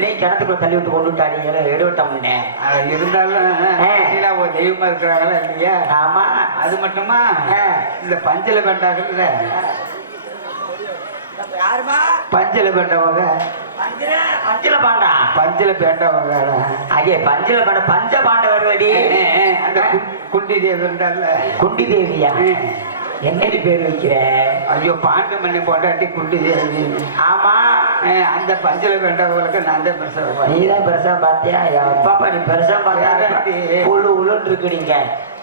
பிள்ளை கிணத்துக்குள்ள தள்ளி விட்டு கொண்டு விட்டாடி எடுவட்டம்னே அது இருந்தாலும். கீழே ஒரு தெய்வமா இருக்கிறாங்களா இல்லையா? ஆமா. அது மட்டுமா. இந்த பஞ்சல பெண்டாகல யாருமா? பஞ்சல பெண்டவங்க பஞ்சல? பஞ்சல பாண்டா. பஞ்சல பெண்டவங்க. ஐயே பஞ்சல பாண்ட பஞ்ச பாண்ட வருவடி. அந்த கு- குண்டி தேவன்டால குண்டி தேவியா என்னடி பேர் வைக்கிற? ஐயோ பாண்டு மண்ணி போட்டாட்டி குண்டி தேவி ஆமா. அந்த பஞ்சல பெண்டவங்களுக்கு நான் தான் பிரசவம் நீதான் பெருசா பாத்தியா? பாப்பா நீ பெருசா பார்த்தா. புல்லு உளுன்னு இருக்குறீங்க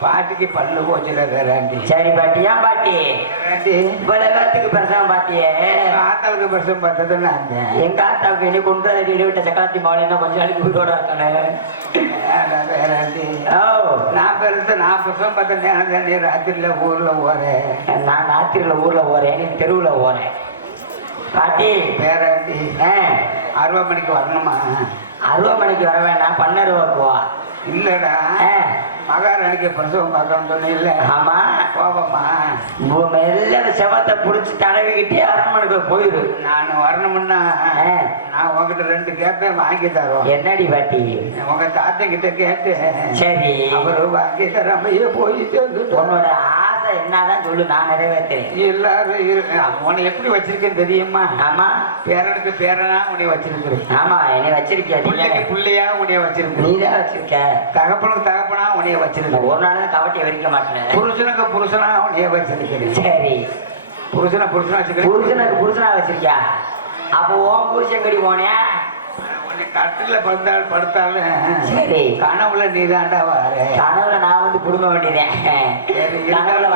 பாட்டிக்கு பல்லு போச்சுல வேறாண்டி சரி பாட்டி. ஏன் பாட்டி? இவ்வளவு பேத்துக்கு பெருசா பாத்தியே? ஆத்தாளுக்கு பிரசவம் பார்த்தது நான் தான். எங்க ஆத்தாவுக்கு இனி கொண்டு வந்து இடைவிட்ட சக்கராத்தி மாவளி கொஞ்ச நாளைக்கு வீடோட இருக்கணும் வேற- வேறாண்டி ஓ. நான் பெருசு நான் பிரசவம் பார்த்த நேரம் தான் நீ ராத்திரில ஊர்ல போறேன். நான் ராத்திரில ஊர்ல போறேன். நீ தெருவுல போறேன். பாட்டி வேறாண்டி ஆ, அருவாமணிக்கு வரணுமா? அருவாமனைக்கு வர வேண்டாம் பன்னருவாக்கு வா இல்லடா. மகாராணிக்கு பிரசவம் பார்க்கணும்னு சொன்ன ஆமா. போவமா உன் மெல்ல செவத்தை புடிச்சு தடவிக்கிட்டே அரண்மனைக்குள்ள போயிரு. நான் வரணும்னா. நான் உங்ககிட்ட ரெண்டு கேப்பேன் வாங்கி தரோம். என்னடி பாட்டி? உங்க தாத்தன் கிட்ட கேட்டு சரி. அவரு வாங்கி தராமையே போய் சேர்ந்துட்டோம். உன்னோட ஆசை என்னதான் சொல்லு நான் நிறைவேற்றுறேன் எல்லாரும் உன்னை எப்படி வச்சிருக்கேன் தெரியுமா? ஆமா. பேரனுக்கு பேரனா உன்னை வச்சிருக்கிறேன். ஆமா என்னை வச்சிருக்கியா பிள்ளைக்கு பிள்ளையா உன்னைய வச்சிருக்கிறேன். நீதான் வச்சிருக்க. தகப்பனுக்கு தகப்பனா உன்னைய நான் வச்சிருக்கிறேன். ஒரு நாள் கவட்டியை விரிக்க மாட்டேன். புருஷனுக்கு புருஷனா உன்னைய வச்சிருக்கிறேன். சரி. புருஷனை புருஷனா வச்சிருக்கிறேன். புருஷனுக்கு புருஷனா வச்சிருக்கியா? அப்போ உன் புருஷன் கடி போனியா உன்னை கட்டில படுத்தால். படுத்தாலும் சரி. கனவுல நீ தாண்டா வர. கனவுல நான் வந்து குடும்ப வேண்டியதேன் கனவுல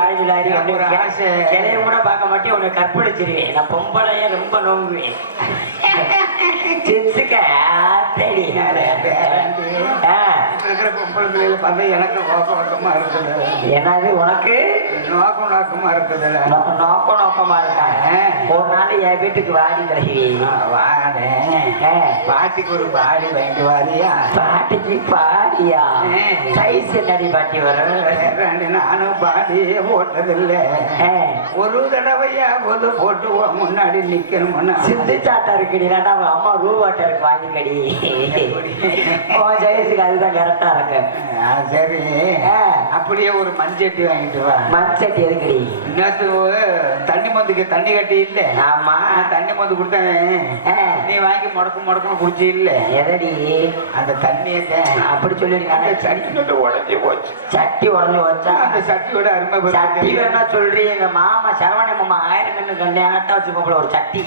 ஒரு ஆசை. கிளைய கூட பார்க்க மாட்டேன் உன்னை கற்பழிச்சிருவேன். நான் பொம்பளைய ரொம்ப நோங்குவேன். சிச்சுக்க தேடி இருக்கிற பொம்பளை பிள்ளைகளை பார்த்தா எனக்கு உனக்கு? நோக்கம் நோக்கமா இருக்குது நோ- நோக்க நோக்கமா இருக்காங்க ஒரு நாள் என் வீட்டுக்கு வாடி கிளம்பி. வாடே. பாட்டிக்கு ஒரு பாடி வாங்கிட்டு வாரியா பாட்டிக்கு பாடியா. சைஸ் என்னடி பாட்டி பேரண்டி, நானும் பாடியே போட்டதில்லை. ஒரு தடவையா ஒரு போட்டு உன் முன்னாடி நிக்கணும்னு. சிந்து சாட்டா இருக்குடி அவன் அம்மா ரூபாட்டா இருக்கு வாங்கிக்கடி. உன் சைஸுக்கு அதுதான் கரெக்டா இருக்கு. சரி. அப்படியே ஒரு மஞ்சட்டி வாங்கிட்டு வா. மண் சட்டி எதுக்குடி? தண்ணி மந்துக்கு தண்ணி கட்டி இல்ல. ஆமா. தண்ணி மந்து கொடுத்தேன். நீ வாங்கி முடக்கு முடக்குன்னு குடிச்சு இல்ல. எதடி? அந்த தண்ணியை தான் அப்படி சொல்லி அந்த சட்டி உடஞ்சி போச்சு. சட்டி உடஞ்சு வச்சா அந்த சட்டியோட அருமை சட்டி வேணா சொல்றீ எங்க மாமா சரவண மாமா ஆயிரம் கண்ணு கண்ணு ஆட்டா வச்சு போகல ஒரு சட்டி.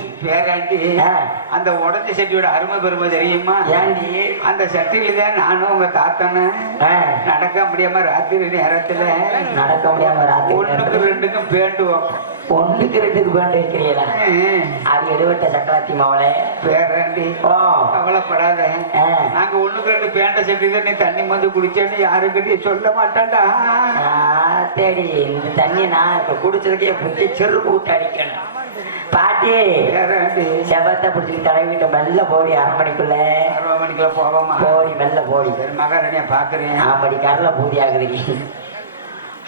ஆ. அந்த உடஞ்ச சட்டியோட அருமை பெருமை தெரியுமா? ஏண்டி அந்த சட்டியில தான் நானும் உங்க தாத்தனும் நடக்க முடியாம ராத்திரி நேரத்துல நடக்க முடியாம ராத்திரி ஒண்ணுக்கு ரெண்டுக்கும் பேண்டுவோம் ஒண்ணுக்கு ரெண்டுக்கு பேண்ட் வைக்கிறீங்களா அது எடுவட்ட சக்கராத்தி மாவளே. பேராண்டி கவலைப்படாத. நாங்க ஒண்ணுக்கு ரெண்டு பேண்ட சட்டி நீ தண்ணி மந்து குடிச்சேன்னு யாருக்கிட்டையும் சொல்ல மாட்டான்டா. ஆ, சரி இந்த தண்ணியை நான் இப்ப குடிச்சதுக்கே புத்தி செருப்பு விட்டு அடிக்கணும். பாட்டி செவத்தை பிடிச்சிட்டு தடவிட்டு மெல்ல போடி அரண்மனைக்குள்ள அறுபது மணிக்குள்ள போவோமா போடி மெல்ல போடி. மகாராணியா பாக்குறேன் ஆம்படி கரல பூதி ஆகுதுடி.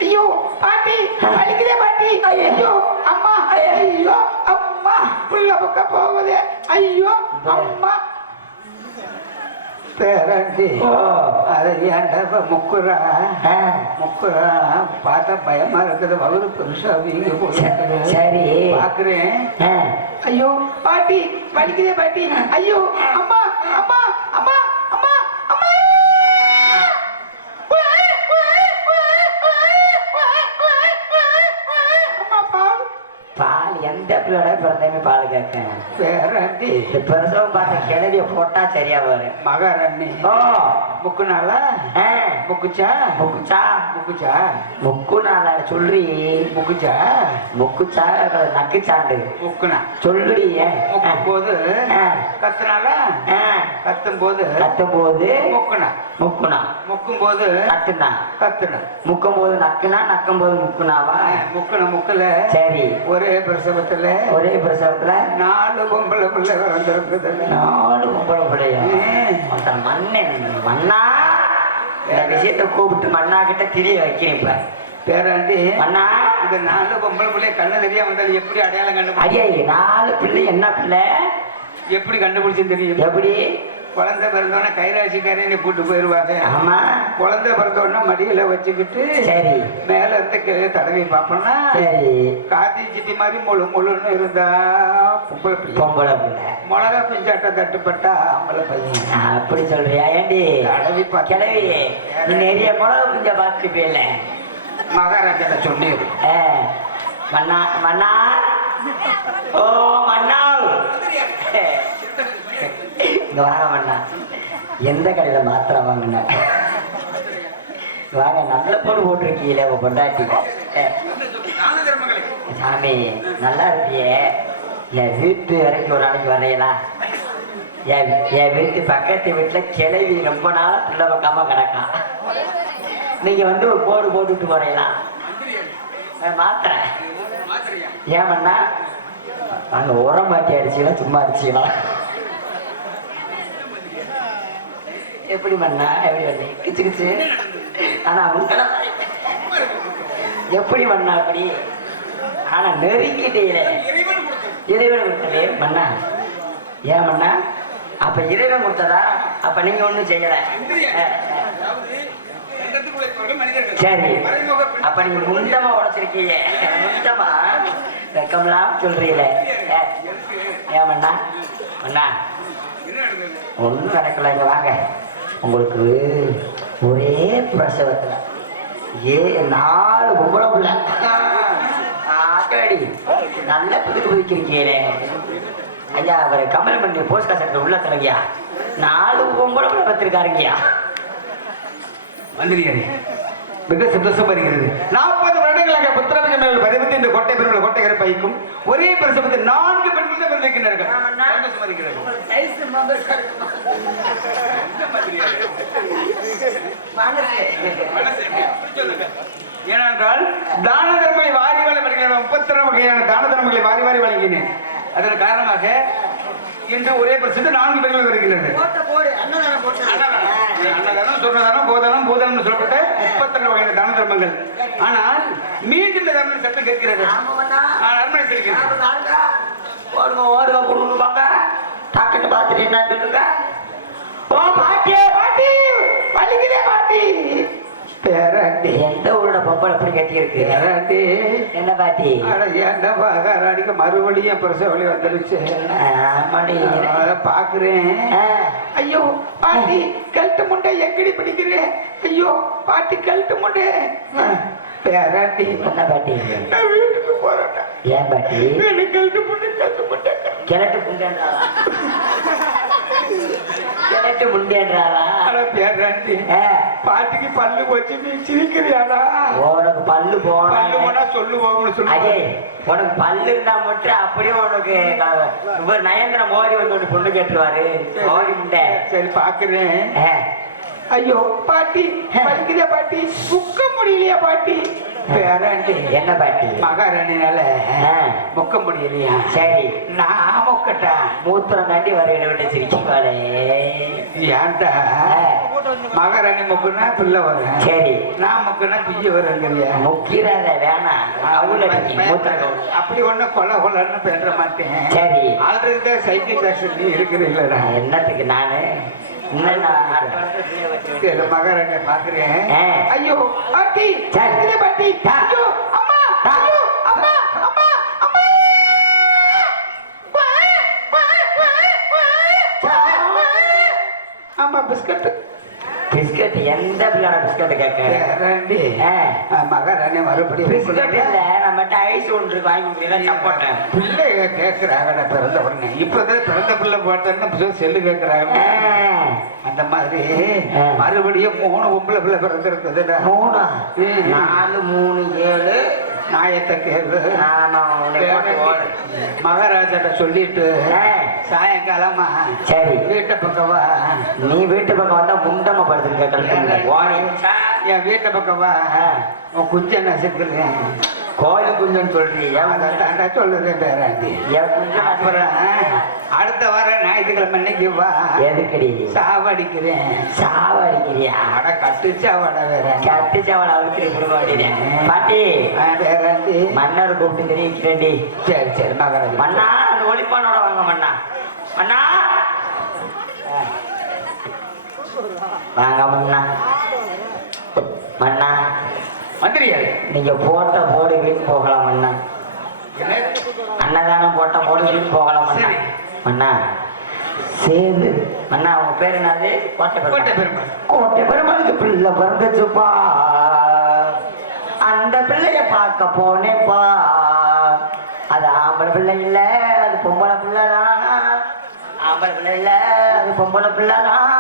ஐயோ பாட்டி வலிக்குதே பாட்டி. ஐயோ அம்மா ஐயோ அம்மா புள்ள பக்கம் போகுது. ஐயோ அம்மா. பேரண்டி அதை ஏன்டா முக்குறா? முக்குறா? பார்த்தா பயமா இருக்குது. வகுறு பெருசா வீங்க ச- போய் சரி. பாக்குறேன். ஐயோ பாட்டி வலிக்குதே பாட்டி. ஐயோ அம்மா அம்மா. பிறந்தையுமே பால் கேட்கேன் பேரண்டி பிரசவம் பார்த்த கிணறிய போட்டா சரியா வரும். மகாராணி ஓ. முக்குனால? முக்குச்சா? முக்குச்சா. முக்குச்சா? முக்கு நாள சொல்றி. முக்குச்சா? முக்குச்சா நக்குச்சாண்டு. முக்குனா. சொல்லுடி போது. கத்துனால? கத்தும் போது கத்தும் போது முக்குனா. முக்குனா. முக்கும் போது கத்துனா. கத்துனா. முக்கும் போது நக்குனா நக்கும் போது முக்குனாவா முக்குன முக்குல சரி. ஒரே பிரசவத்துல ஒரே பிரசவத்துல நாலு பொம்பளை பிள்ளை வந்திருக்குது நாலு பொம்பளை பிள்ளையா? மண்ணன் மண்ணா இந்த விஷயத்தை கூப்பிட்டு மண்ணா கிட்ட திரிய வைக்கிறேன் இப்ப. பேராண்டி இந்த நாலு பொம்பளை பிள்ளை கண்ணு தெரியாம வந்தாலும் எப்படி அடையாளம் கண்டுபிடி அடியே நாலு பிள்ளை என்ன பிள்ளை? எப்படி கண்டுபிடிச்சுன்னு தெரியும்? எப்படி? குழந்தை பிறந்தோடனே கைராசிக்காரனை கூட்டு போயிருவாங்க ஆமா. குழந்தை பிறந்தோடனே மடியில வச்சுக்கிட்டு சரி. மேல இருந்து கீழே தடவி பார்ப்போம்னா சரி. காத்தி சிட்டி மாதிரி முழு முழுன்னு இருந்தா பொம்பளை பிள்ளை. பொம்பளை பிள்ளை. மிளகா பிஞ்சாட்ட தட்டுப்பட்டா ஆம்பளை பையன். அப்படி சொல்றியா ஏண்டி? தடவி கிளவி நீ நிறைய மிளகு குஞ்ச பார்த்துருப்பீல்ல மகாராஜால சொன்னீரு மன்னா மன்னா? ஓ மன்னா இங்க வாங்க மன்னா. எந்த கடையில மாத்திரம் வாங்கின? வாங்க நல்ல போடு போட்டிருக்கீங்களே உன் பொண்டாட்டி. சாமி நல்லா இருக்கியே. என் வீட்டு வரைக்கும் ஒரு நாளைக்கு வரையலா என் என் வீட்டு பக்கத்து வீட்டில் கிளவி ரொம்ப நாள் பிள்ளை பக்கமாக கிடக்கலாம் நீங்கள் வந்து ஒரு போடு போட்டுட்டு போறீங்களா? மாத்திரை. ஏன் ஏமண்ணா நாங்க உரம் மாட்டி அடிச்சீங்களா சும்மா அடிச்சீங்களா எப்படி பண்ணா? எப்படி பண்ணி? கிச்சு கிச்சு. ஆனா உங்களை எப்படி பண்ணா அப்படி? ஆனா நெருங்கிட்டீங்களே. இறைவன் கொடுத்ததே மண்ணா ஏன் மண்ணா அப்ப இறைவன் கொடுத்ததா? அப்ப நீங்க ஒண்ணும் செய்யல. சரி. அப்ப நீங்க முண்டமா உடைச்சிருக்கீங்க. முண்டமா? வெக்கம்லாம் சொல்றீங்களே ஏன் மண்ணா மண்ணா ஒண்ணும் நடக்கல இங்க வாங்க. உங்களுக்கு ஒரே பிரசவத்துல. ஏ நாலு பொம்பளை பிள்ளை. ஆட்டாடி நல்ல புதுக்கு புதுக்கிறீங்களே ஐயா அவர் கமல் பண்ணி போஸ்ட் காசு உள்ள தரங்கய்யா. நாலு பொம்பளை பிள்ளை பத்திருக்காருங்கய்யா. மந்திரியாரே மிக சந்தோஷமா இருக்கிறது. நாற்பது வருடங்களாக புத்திரபிஜம் பதிவத்தி இந்த கோட்டை பெருமை கோட்டை கருப்பாய்க்கும் ஒரே பிரசவத்தில் நான்கு பெண்கள் தான் பிறந்திருக்கிறார்கள் சந்தோஷமா இருக்கிறது. ஏனென்றால் தான தர்மங்களை வாரி வாரி வழங்கின முப்பத்தி வகையான தான தர்மங்களை வாரி வாரி வழங்கினேன். அதன் காரணமாக இன்று ஒரே பிரச்சனை நான்கு பெண்கள் வருகின்றனர். அன்னதானம் சொன்னதானம் போதானம் பூதானம் சொல்லப்பட்ட முப்பத்தி வகையான தான தர்மங்கள். ஆனால் மீண்டும் இந்த தர்மம் சட்டம் கேட்கிறது. அரண்மனை செல்கிறேன் ஓடுங்க ஓடுங்க குடுங்க பாக்க டக்குன்னு பார்த்துட்டு என்ன சொல்லுங்க ஓ பாட்டியே பாட்டி வலிக்குதே பாட்டி. பேராண்டி எந்த ஊரோட பொம்பளை எப்படி கட்டி இருக்கு பேராண்டி என்ன பாட்டி? அட ஏன்டா பாகாராடிக்கு மறுபடியும் பிரசவ வலி வந்துருச்சு? ஆமாடி. அதை பாக்குறேன். ஐயோ பாட்டி கழுத்து முண்டை எங்கடி பிடிக்கிறேன் ஐயோ பாட்டி கழுத்து முண்டை. பேராண்டி என்ன பாட்டி? நான் வீட்டுக்கு ஏன் பாட்டி? எனக்கு கழுத்து முண்டை கழுத்து முண்டை. கிழட்டு முண்டேன்றாளா பேராண்டி ஆ, பாட்டிக்கு பல்லு வச்சு நீ சிரிக்கிறியாடா? உனக்கு பல்லு போன பல்லு போனா சொல்லுவோம்னு அடே சொல்லி உனக்கு பல்லு இருந்தா மட்டும் அப்படியே உனக்கு இவர் நயந்திர மோடி வந்து ஒரு பொண்ணு கேட்டுருவாரு. மோடி முண்டை சரி பாக்குறேன். ஐயோ பாட்டி பாட்டி. முக்க முடியலையா பாட்டி. பேராண்டி என்ன பாட்டி? மகாராணினால முக்க முடியலையா சரி. நான் முக்கட்டா மூத்திரம் தாண்டி வர இடம் விட்டு சிரிச்சுவாளே ஏன்டா? மகாராணி முக்குனா பிள்ளை வரும். சரி. நான் முக்குனா பிஞ்சு வருங்கிறியா? முக்கிறாத வேணாம் கவுல் அடிக்கி மூத்திர கவுல் அப்படி ஒண்ணு கொல்ல கொல்லன்னு பெற மாட்டேன். சரி. ஆல்ரெடி சைக்கிள் நீ இருக்கிறீங்களா என்னத்துக்கு நானு? இன்னும் நான் அடுத்த வருஷம் செய்ய வச்சிருவேன். சரி மகாராணிய பாக்குறேன் ஆ. ஐயோ பாட்டி சரி. வலிக்குதே பாட்டி ஆ. ஐயோ அம்மா ஆ. ஐயோ பிஸ்கட் மகாராணி மறுபடியும் பிஸ்கட் இல்ல நம்மகிட்ட ஐஸ் ஒன்று வாங்கி கொடுக்கலாம் சப்போட்டேன் பிள்ளைங்க கேட்கிறாங்கடா பிறந்த உடனே. இப்பதான் பிறந்த பிள்ளை பார்த்தோன்னா செல்லு கேட்கிறாங்க. அந்த மாதிரி. மறுபடியும் மூணு பொம்பளை பிள்ளை பிறந்திருக்குதுடா. மூணா. நாலு மூணு ஏழு நாயத்தை கேளு. மகாராஜாட்ட சொல்லிட்டு. சாயங்காலமா சரி. வீட்டை பக்கம் வா. நீ வீட்டு பக்கம் வந்தா முண்டமா கழுத்து ஓடி என் வீட்டை பக்கம் வா. உன் குஞ்சை நசுக்குறேன் கோயில் குஞ்சுன்னு சொல்றீங்க. அதை தாண்டா சொல்லுறேன் பேராண்டி அப்புறம் அடுத்த வாரம் ஞாயிற்றுக்கிழமை அன்னைக்கு வா. எதுக்கடி? சாவடிக்கிறேன். சாவ அடிக்கிறியா அட கட்டு சாவடை வேற. கட்டு சாவல் அவுத்து கொடுக்க பாட்டி. பேராண்டி மன்னர் கூப்பிட்டு தெரிவிக்கிறேன்டி சரி சரி மகாராஜா மண்ணா அந்த ஒளிப்பானோட வாங்க மண்ணா மண்ணா ஆ. வாங்க மண்ணா மண்ணா மந்திரியாரு நீங்க போட்ட போடு வீண் போகலாம் என்ன? அன்னதானம் போட்ட போடு வீண் போகலாம் மண்ணா சரி. மண்ணா சேது. மண்ணா உங்க பேர் என்னது? கோட்டை கோட்டை பெருமாள். பெருமாள் கோட்டை பெருமாளுக்கு பிள்ளை பிறந்துச்சுப்பா. அந்த பிள்ளைய பார்க்க போனேப்பா அது ஆம்பளை பிள்ளை இல்ல அது பொம்பளை பிள்ளை தான். ஆம்பளை பிள்ளை இல்ல அது பொம்பளை பிள்ளை தான்.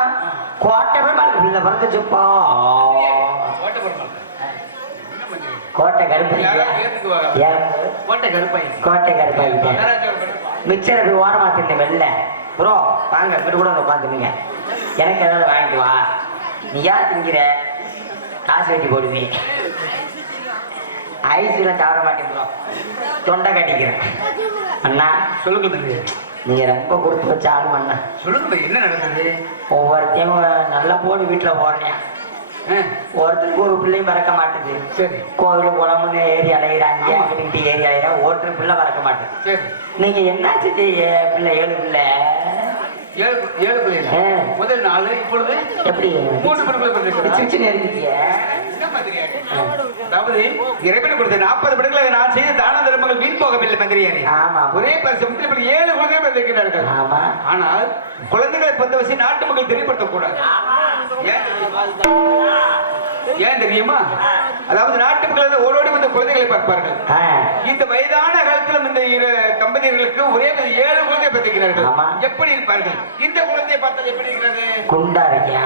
கோட்டை பெருமாளுக்கு பிள்ளை பிறந்துச்சுப்பா. கோட்டை பெருமாள். கோட்டை கருப்பு. கோட்டை கருப்பாய் கோட்டை பெரும் மிச்சர் அப்படி ஓரமா தின்னு வெளில ப்ரோ வாங்க இப்படி கூட உட்காந்துருங்க எனக்கு ஏதாவது வாங்கிட்டு வா. நீ திங்கிற? காசு வெட்டி போடுவேன் ஐஸ்லாம் சாப்பிட மாட்டேன் ப்ரோ. தொண்டை கட்டிக்கிறேன். அண்ணா சொல்லுங்க நீங்க ரொம்ப கொடுத்து வச்ச ஆளு அண்ணா. சொல்லுங்க என்ன நடந்தது? ஒவ்வொருத்தையும் நல்லா போடு வீட்டில் போடுறேன் ஒருத்தருக்கு ஒரு பிள்ளையும் மறக்க மாட்டேது. சரி. கோவில் குளம்னு ஏறி அலைகிறாங்க அங்கிட்டு ஏறி அலைகிறா ஒருத்தர் பிள்ளை மறக்க மாட்டேன் சரி. நீங்க என்னாச்சு பிள்ளை ஏழு பிள்ளை? ஏழு ஏழு பிள்ளைகள் ஆ. முதல் நாலு இப்பொழுது எப்படி? மூன்று பிள்ளைகள் என்ன மந்திரியாரே? அதாவது இறைவன் கொடுத்த நாற்பது படங்களை நான் செய்த தான ஆமா. ஒரே பரிசு இப்படி ஏழு குழந்தைகள் பிறந்திருக்கிறார்கள் ஆமா. ஆனால் குழந்தைகளை பொறுத்த வச்சு நாட்டு மக்கள் தெரியப்படுத்தக்கூடாது. ஏன் தெரியுமா? ஏன் தெரியுமா? அதாவது நாட்டு மக்கள் ஓடோடி வந்து குழந்தைகளை பார்ப்பார்கள். இந்த வயதான காலத்திலும் இந்த இரு தம்பதியர்களுக்கு ஒரே ஒரு ஏழு குழந்தை பிறந்திருக்கிறார்கள். ஆமா. எப்படி இருப்பார்கள்? இந்த குழந்தையை பார்த்தது எப்படி இருக்கிறது? குண்டா இருக்கியா?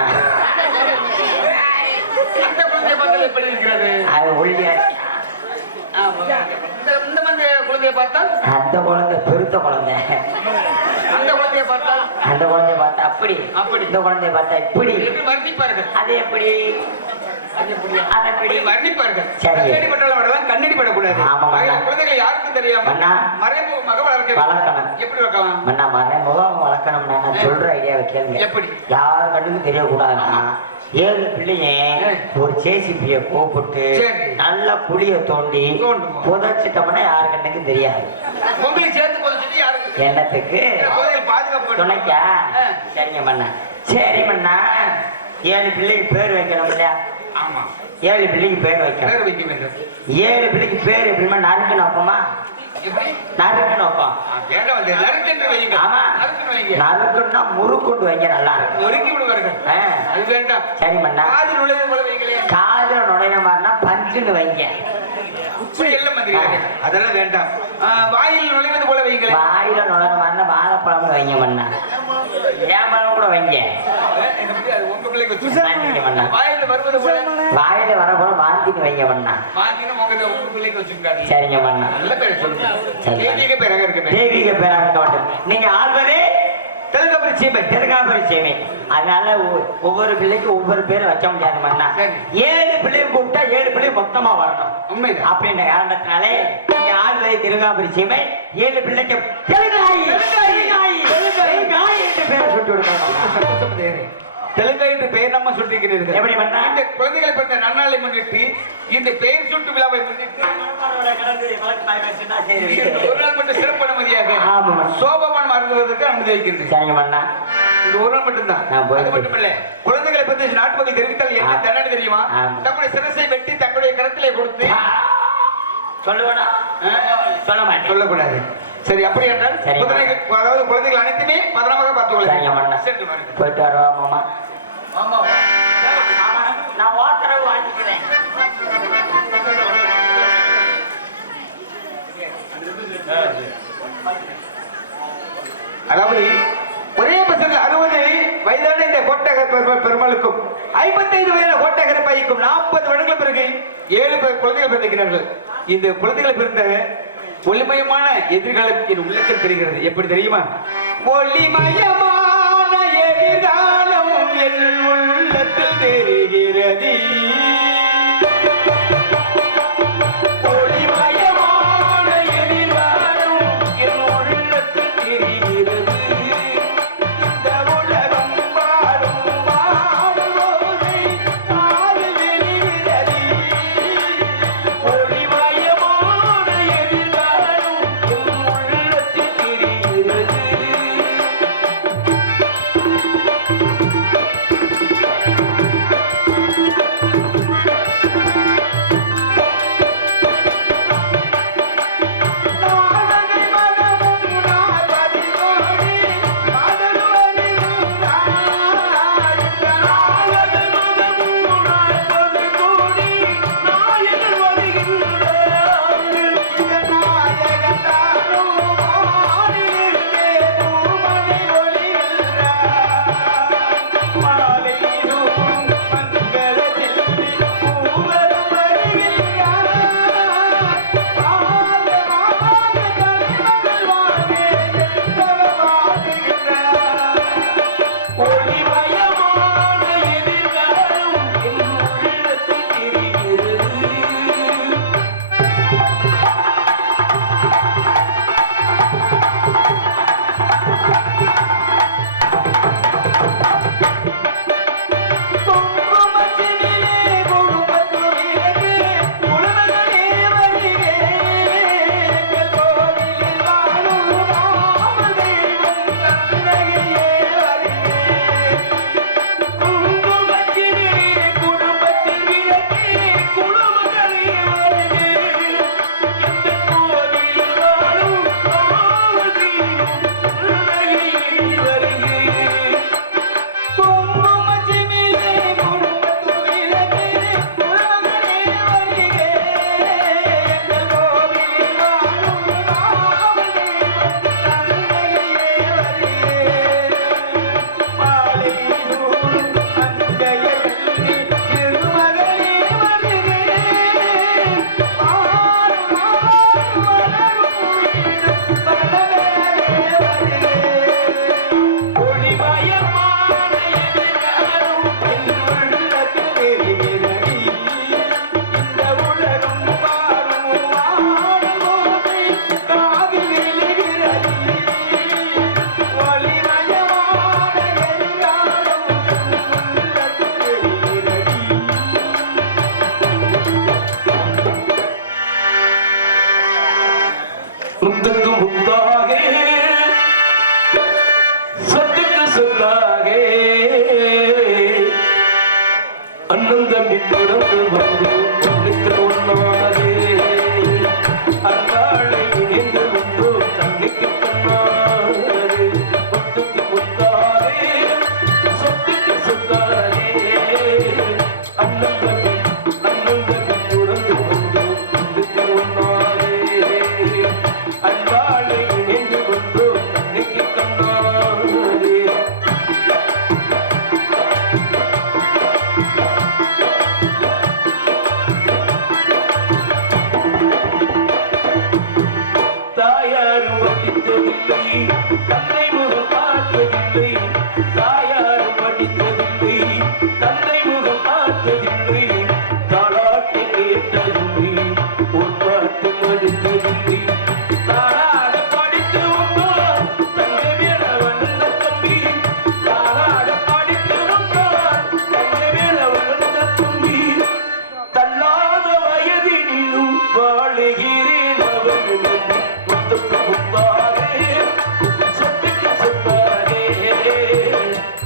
அந்த குழந்தையை பார்த்தது எப்படி இருக்கிறது? அது இருக்கியா? ஆமா. இந்த இந்த மாதிரி குழந்தையை பார்த்தால் அந்த குழந்தை பெருத்த குழந்தை. அந்த குழந்தையை பார்த்தால் அந்த குழந்தைய பார்த்தா அப்படி. அப்படி. இந்த குழந்தைய பார்த்தா இப்படி. வர்ணிப்பார்கள் அது எப்படி? வர்ணிப்பார்கள். சரி. கண்ணடி பட்டாலும் கண்ணடி படக்கூடாது குழந்தைகளை யாருக்கும் தெரியாம அண்ணா. மறைமுகமாக வளர்க்க வளர்க்கணும். எப்படி வளர்க்கலாம்? மண்ணா மறைமுகம் வளர்க்கணும்னா நான் சொல்ற ஐடியாவை கேளுங்க. எப்படி? யார் கண்ணுக்கும் தெரியக்கூடாதுன்னா ஏழு பிள்ளைய ஒரு சேசிப்பிய கூப்பிட்டு. நல்ல குழிய தோண்டி. புதைச்சிட்டோம்னா யார் கண்ணுக்கும் தெரியாது. என்னத்துக்கு? துணைக்கா. சரிங்க மண்ணா சரி மண்ணா ஏழு பிள்ளைக்கு பேர் வைக்கணும் இல்லையா? ஏழு பிள்ளைக்கு பேர் வைக்கணும். வைக்க வேண்டும். ஏழு பிள்ளைக்கு பேர் எப்படிமா வைங்க. ஆமா. நறுக்கென்று வைங்க. நறுக்குன்னா முறுக்குண்டு வைங்க நல்லா இருக்கும். நொறுக்கி அது வேண்டாம். சரி மண்ணா காதில் நுழைய மாதிரினா பஞ்சுன்னு வைங்க. அதெல்லாம் வேண்டாம். வாயில் நுழைவது போல வைங்களே. வாயில நுழைய மாதிரினா வாழைப்பழம்னு வைங்க மண்ணா ஏம்பழம் கூட வைங்க எங்க பிள்ளை, அது உங்க பிள்ளைக்கு வச்சு வாங்கிக்க மண்ணா வாயில் வருவது போல வாயில வர போல வாந்தின்னு வைங்க மண்ணா வாங்கினா உங்க உங்க பிள்ளைக்கு வச்சிருக்காரு சரிங்க மண்ணா நல்ல பேர் சொல்லுங்க சரி. தெய்வீக பேராக இருக்கு தெய்வீக பேராக இருக்க வேண்டும் நீங்க ஆள்வரே தெலுங்கப்படி சீமை தெலுங்காபுரி சேவை அதனால ஒவ்வொரு பிள்ளைக்கும் ஒவ்வொரு பேரும் வைக்க முடியாது மண்ணா. ஏழு பிள்ளையும் கூப்பிட்டா ஏழு பிள்ளையும் மொத்தமா வரணும் உண்மைதான் அப்படின்ற காரணத்தினாலே நீங்க ஆள்வரை திருங்காபுரி சீமை ஏழு பிள்ளைக்கு தெலுங்காயி தெலுங்காயி தெலுங்காயி என்று பேர் சந்தோஷம் தேரே. தெலுங்கா என்று பெயர் நம்ம சொல்லிருக்கிறீர்கள் எப்படி பண்ணா? இந்த குழந்தைகளை பிறந்த நன்னாளை முன்னிட்டு இந்த பெயர் சுட்டு விழாவை முன்னிட்டு ஒரு நாள் மட்டும் சிறப்பு அனுமதியாக. சோபமானம் அருந்துவதற்கு அனுமதி வைக்கின்றேன் சரிங்க மண்ணா இந்த ஒரு நாள் மட்டும்தான் அது மட்டும் இல்ல குழந்தைகளை பத்தி நாட்டு மக்கள் தெரிவித்தால் என்ன. தண்டனை தெரியுமா. தங்களுடைய சிரசை வெட்டி தங்களுடைய கரத்திலே கொடுத்து சொல்லுவேனா சொல்ல மாட்டேன். சொல்லக்கூடாது. சரி அப்படி என்றால் அதாவது குழந்தைகள் அனைத்துமே பத்திரமாக சென்று வாருங்கள். போயிட்டு வரோம் மாமா. நான் ஓட்டரவு வாங்கிக்கிறேன். அதாவது ஒரே பசங்க அறுபது வயதான இந்த கோட்டகர பெருமாள் பெருமாளுக்கும் ஐம்பத்தைந்து வயதான கோட்டகர பையக்கும் நாற்பது வருடங்கள் பிறகு ஏழு பேர் குழந்தைகள் பிறந்திருக்கிறார்கள். இந்த குழந்தைகள் பிறந்த ஒளிமயமான எதிர்காலம் என் உள்ளத்தில் தெரிகிறது. எப்படி தெரியுமா? ஒளிமயமான எதிர்காலம் என் உள்ளத்தில் தெரிகிறது. வாழ்கின்ற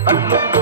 I'm not.